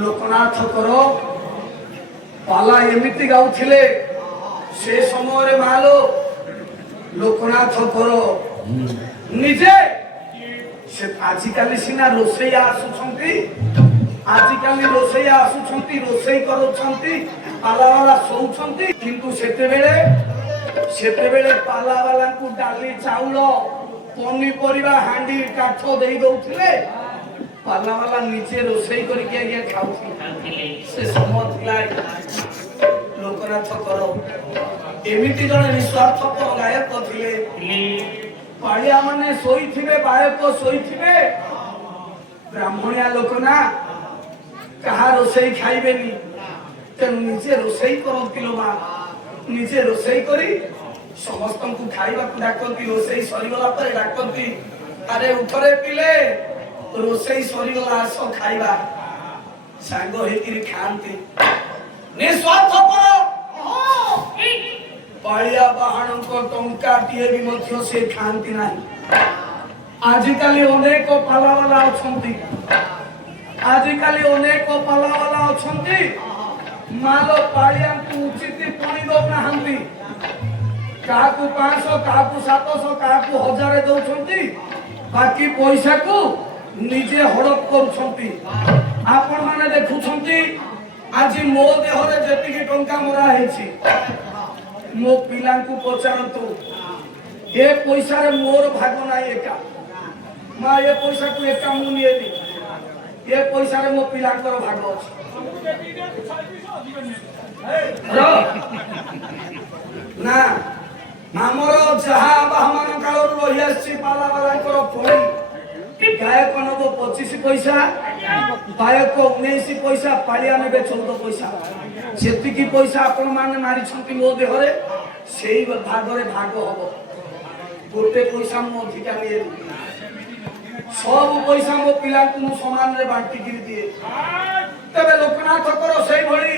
ଲୋକନାଥ କର ପାଲା ଏମିତି ଗାଉଥିଲେ ସେ ସମୟରେ ମାଲୋ ଲୋକନାଥ କର ନିଜେ ସେ ଆଜିକାଲି ସିନା ରୋଷେଇଆ ଆସୁଛନ୍ତି ଆଜିକାଲି ରୋଷେଇଆ ଆସୁଛନ୍ତି ରୋଷେଇ କରୁଛନ୍ତି ପାଲାବାଲା ଶୋଉଛନ୍ତି କିନ୍ତୁ ସେତେବେଳେ ପାଲାବାଲାଙ୍କୁ ଡାଲି ଚାଉଳ ପନିପରିବା ହାଣ୍ଡି କାଠ ଦେଇ ଦଉଥିଲେ ପାଲାବାଲା ନିଜେ ରୋଷେଇ କରିକି ଆଜ୍ଞା ଖାଉଥିଲେ ସେ ସମୟ ଥିଲା ଲୋକନାଥ କର ଏମିତି ଜଣେ ନିଃସ୍ୱାର୍ଥପର ଗାୟକ ଥିଲେ ପାଳିଆ ମାନେ ଶୋଇଥିବେ ଗାୟକ ଶୋଇଥିବେ ବ୍ରାହ୍ମଣିଆ ଲୋକ ନା କାହା ରୋଷେଇ ଖାଇବେନି ତେଣୁ ନିଜେ ରୋଷେଇ କରନ୍ତି ଲୋ ମା ନିଜେ ରୋଷେଇ କରି ସମସ୍ତଙ୍କୁ ଖାଇବାକୁ ଡାକନ୍ତି ରୋଷେଇ ସରିଗଲା ପରେ ଡାକନ୍ତି ଆରେ ଉଠରେ ପିଲେ ରୋଷେଇ ସରିଗଲା ଆସ ଖାଇବା ସାଙ୍ଗ ହେଇକିରି ଖାଆନ୍ତି ନିଃସ୍ୱାର୍ଥପର ପାଳିଆ ବାହାଣଙ୍କ ଟଙ୍କାଟିଏ ବି ମଧ୍ୟ ସେ ଖାଆନ୍ତି ନାହିଁ ଆଜିକାଲି ଅନେକ ପାଲାବାଲା ଅଛନ୍ତି ମାଲ ପାଳିଆଙ୍କୁ ଉଚିତ ପାଣି ଦଉନାହାନ୍ତି କାହାକୁ 500 କାହାକୁ 700 କାହାକୁ 1000 ଦଉଛନ୍ତି ବାକି ପଇସାକୁ ନିଜେ ହଡପ କରୁଛନ୍ତି ଆପଣ ମାନେ ଦେଖୁଛନ୍ତି ଆଜି ମୋ ଦେହରେ ଯେତିକି ଟଙ୍କା ମରା ହେଇଛି ମୋ ପିଲାଙ୍କୁ ପଚାରନ୍ତୁ ଏ ପଇସାରେ ମୋର ଭାଗ ନାହିଁ ଏକା ମା ଏ ପଇସାକୁ ଏକା ମୁଁ ନିଏନି ଏ ପଇସାରେ ମୋ ପିଲାଙ୍କର ଭାଗ ଅଛି ନା ଆମର ଯାହା ବାହମାନ କାଳରୁ ରହି ଆସିଛି ପାଲାବାଲାଙ୍କର ପଣି ଗାୟକ ନବ 25 ପଇସା ଗାୟକ 19 ପଇସା ପାଳିଆ ନେବେ 14 ପଇସା ସେତିକି ପଇସା ଆପଣ ମାନେ ମାରିଛନ୍ତି ମୋ ଦେହରେ ସେଇ ଭାଗରେ ଭାଗ ହବ ଗୋଟେ ପଇସା ମୁଁ ଅଧିକା ନିଏନି ସବୁ ପଇସା ମୋ ପିଲାଙ୍କୁ ମୁଁ ସମାନରେ ବାଣ୍ଟିକିରି ଦିଏ ତେବେ ଲୋକନାଥଙ୍କର ସେଇଭଳି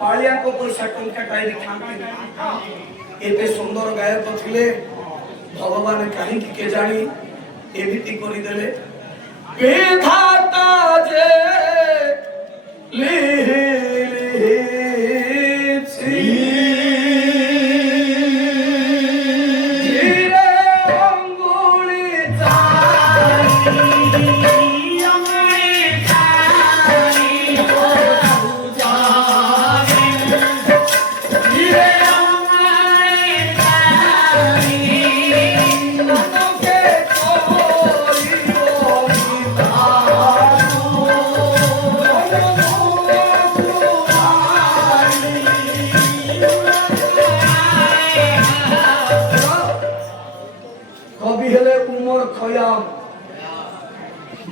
ପାଳିଆଙ୍କ ପଇସା ଟଙ୍କା ଟାଇରେ ଖାଆନ୍ତି ଏତେ ସୁନ୍ଦର ଗାୟକ ଥିଲେ ଭଗବାନ କାହିଁକି କେଜାଣି ଏମିତି କରିଦେଲେ ବିଧାତା ଯେ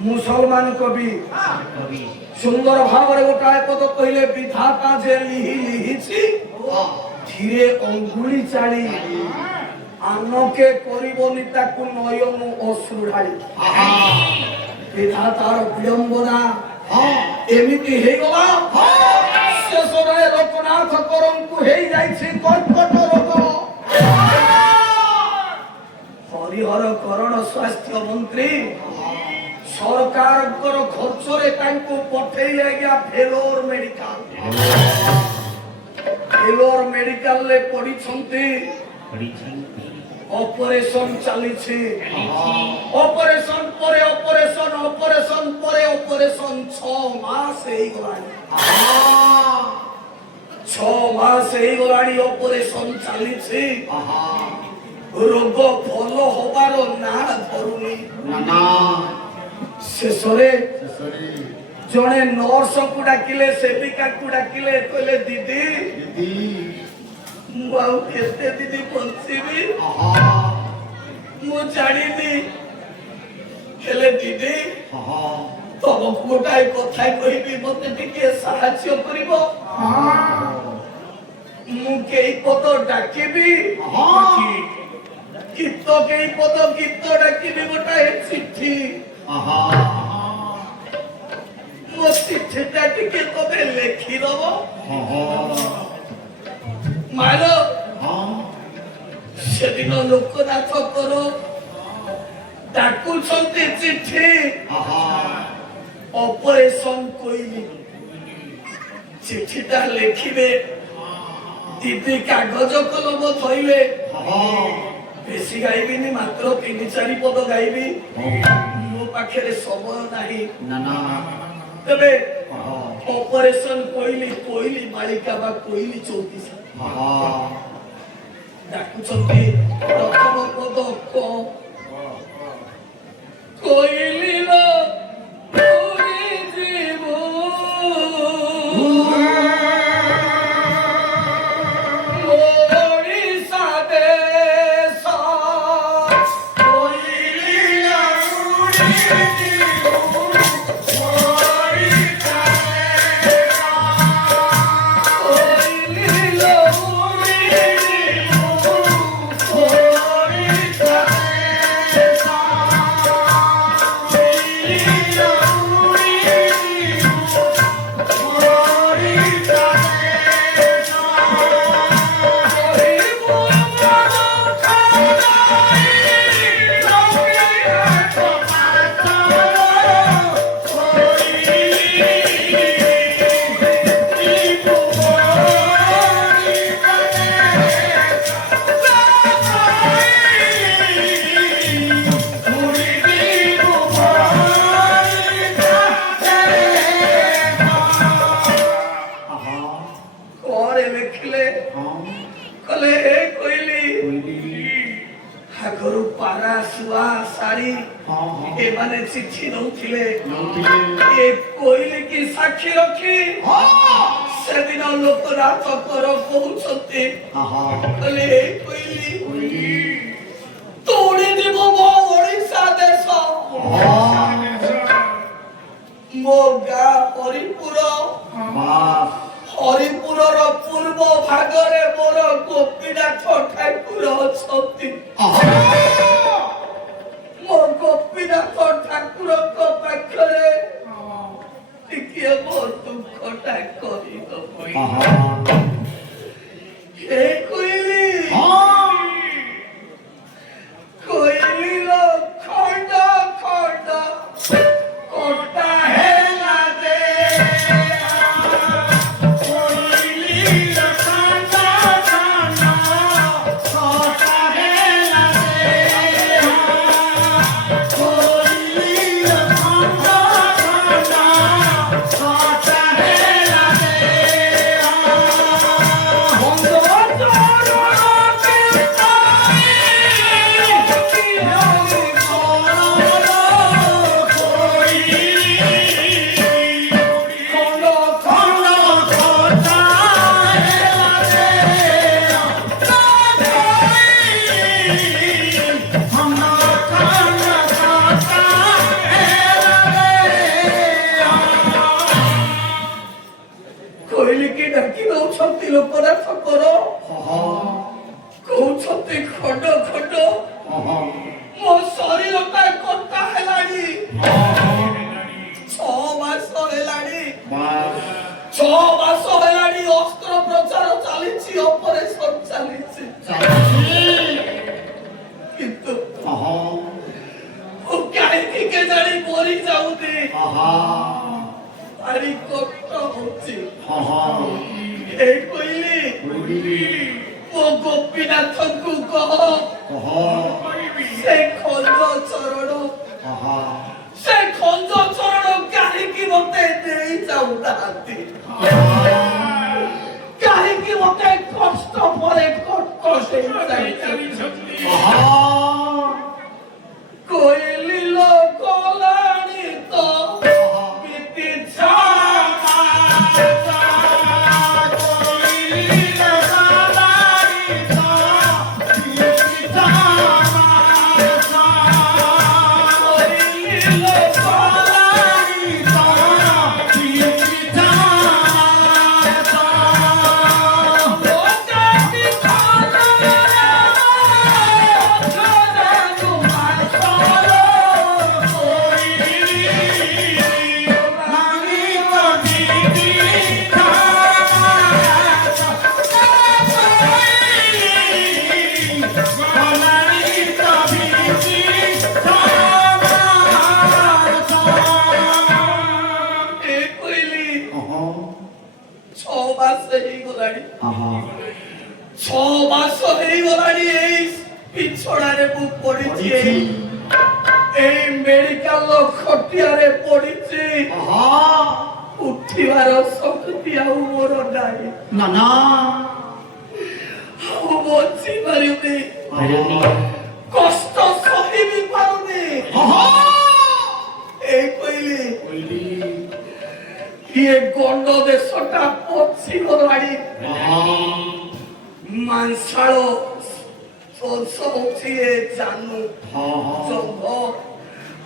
मुसलमान कवि सुंदर भाव गोटाए पद कहले विधाता जे लिहिछि धीरे अंगुली चाली आनके करिबोनी ताकु नयन अश्रुढाली विधातार विडंबना एमिति हे गला शेषरे लोकनाथ करंकु हे जाइछि कर्कट रोग हरिहर करण स्वास्थ्य मंत्री सरकार खर्च पठेले गया भेलोर मेडिकल ले पड़ी ऑपरेशन चली ऑपरेशन परे ऑपरेशन ऑपरेशन परे ऑपरेशन 6 मास हे गलानी 6 मास हे गलानी ऑपरेशन चली रोग भल होबार ना धरुनी शेषरे जड़े नर्स को डाकिले सेविका को डाकिले कहले दीदी केते दीदी बंचीबी मु जानिनी हेले दीदी तब गोटाए कथा कहबी मते टिके साहाय्य करिवो मु केई पद डाकिबी गीत केई पद गीत डाकिबी गोटाए चिट्ठी मो चिट्ठीटा टिके तबे लेखि दबो मारो सेदिन लोकनाथ करो डाकुछंती चिट्ठी ऑपरेशन कोइली চিঠিটা লেখিবে দিদি কাগজ কলম ধইবে বেশি গাইবিনি মাত্র 3-4 পদ গাইবি ମୋ ପାଖରେ ସମୟ ନାହିଁ ତେବେ ଅପରେସନ କୋଇଲି ମାଳିକା ବା କୋଇଲି 34 ଡାକୁଛନ୍ତି ପ୍ରଥମ ପଦ କୋଇଲିର ଉଡ଼ି ଯିବୁ ଓଡ଼ିଶା ଦେଶ କୋଇଲିର ଉଡ଼ି ଯିବୁ ଓଡ଼ିଶା ଦେଶ କୋଇଲିର ଉଡ଼ି ଯିବୁ ଓଡ଼ିଶା ଦେଶ चिट्ठी नौथिले ए कोइली की साक्षी रखी से दिन लोक रात कर कहउछते कले ए कोइली तोड़ी दिबो मो ओडिसा देश मो गा हरिपुर रो पूर्व भागरे मोर गोपीनाथ ठाकुर अछंती गोपीनाथ ठाकुर पाखरे टिके मो दुखटा कहि हे कोइली कोइली रो खंड खंड कोटा हेला दे कोइली रो खंड खंड कोटा हेला दे गोपीनाथ को कह से खंज चरण कहीं मते नहीं जाऊता कहीं मते कष्ट परे कष्ट कोइली लोक लाणी तो बीती 6 ମାସ ହେଇଗଲାଣି। 6 ମାସ ହେଇଗଲାଣି ଏଇ ପିଛଣାରେ ମୁଁ ପଡିଛି, ଏଇ ମେଡିକାଲ ଖଟିଆରେ ପଡିଛି। ଉଠିବାର ଶକ୍ତି ଆଉ ମୋର ନାହିଁ, ଆଉ ବଞ୍ଚି ପାରୁନି, କଷ୍ଟ ସହି ବି ପାରୁନି। এই কইলি ইয়ে গন্ড দেশটা পছি গলাড়ি মানসাল সবসি এ জানু জঙ্গ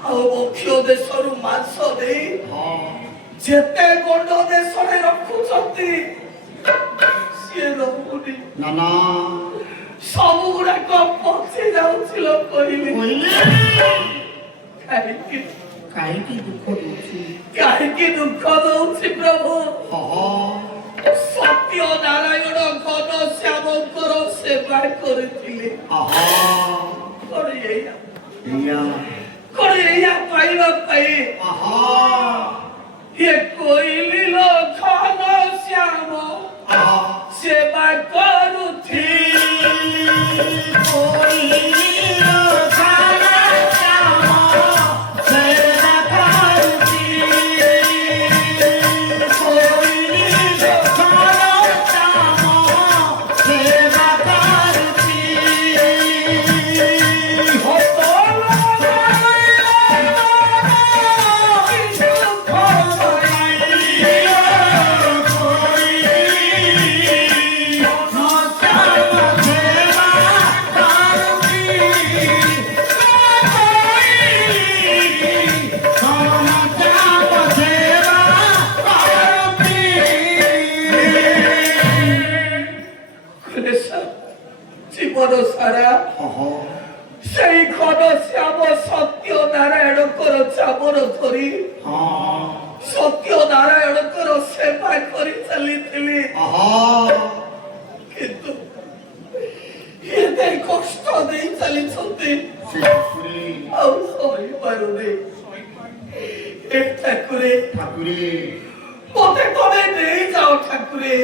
ଆଉ ବକ୍ଷ୍ୟ ଦେଶରୁ ମାଂସ ଦେଇ ଯେତେ ଗଣ୍ଡ ଦେଶରେ ରଖୁଛନ୍ତି ସିଏ ରଖୁନି, ସବୁ ଗୁଡାକ ପଚି ଯାଉଛି ଲୋ କହିଲି। କାହିଁକି ଦୁଃଖ ଦଉଛି ପ୍ରଭୁ? ସତ୍ୟ ନାରାୟଣ ଘନ ଶ୍ୟାମଙ୍କର ସେବା କରିଥିଲେ, ଏଇଆ ପାଇବା ପାଇଁ ଇଏ କହିଲି ଲୋ ଘନ ଶ୍ୟାମ ସେବା କରୁଥିଲି। জীবন সারা সেই ঘন শ্যাম সত্য নারায়ণଙ୍କର ଚାମର ଧରି ସତ୍ୟ ନାରାୟଣଙ୍କର ସେବା କରି ଚାଲିଥିଲି, କିନ୍ତୁ ଏତେ କଷ୍ଟ ଦେଇ ଚାଲିଛନ୍ତି ଆଉ ସହିପାରୁନି। ଏ ଠାକୁରେ ମତେ ତମେ ନେଇଯାଅ ଠାକୁରେ।